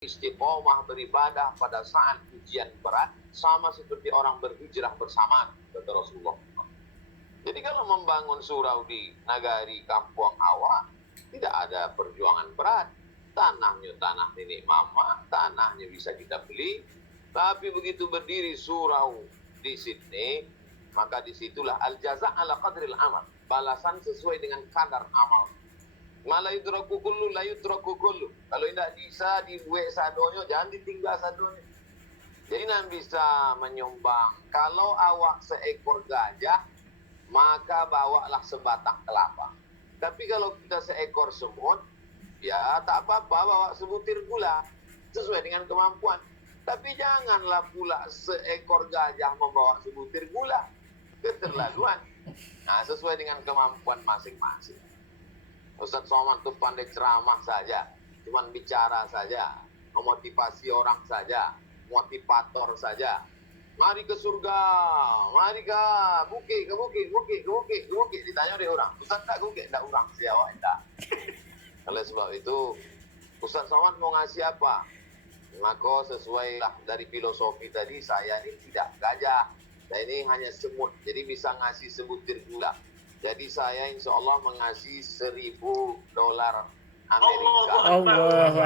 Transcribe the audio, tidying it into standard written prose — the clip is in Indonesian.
istiqomah beribadah pada saat ujian berat sama seperti orang berhijrah bersamaan, kata Rasulullah. Jadi kalau membangun surau di nagari kampung awak, tidak ada perjuangan berat. Tanahnya tanah nenek mama, tanahnya bisa kita beli. Tapi begitu berdiri surau di Sydney, maka disitulah al-jaza' ala qadril amal. Balasan sesuai dengan kadar amal. Malah yudraku kullu, la yudraku kullu. Kalau tidak bisa dibuat sadonyo, jangan ditinggal sadonyo. Jadi nak bisa menyumbang. Kalau awak seekor gajah, maka bawalah sebatang kelapa. Tapi kalau kita seekor semut, ya tak apa-apa, bawa sebutir gula. Sesuai dengan kemampuan. Tapi janganlah pula seekor gajah membawa sebutir gula. Keterlaluan. Nah, sesuai dengan kemampuan masing-masing. Ustaz Somad itu pandai ceramah saja, cuman bicara saja, memotivasi orang saja, motivator saja. Mari ke surga, mari ke bukit, ke bukit, bukit, ke bukit, ke bukit. Ditanya oleh orang, Ustaz tak bukit, tak orang, siapa tak. Oleh sebab itu, Ustaz Somad mau ngasih apa? Maka sesuai lah dari filosofi tadi, saya ini tidak gajah, saya ini hanya semut, jadi bisa ngasih sebutir gula. Jadi saya insya Allah mengasih $1.000 Amerika. Allah.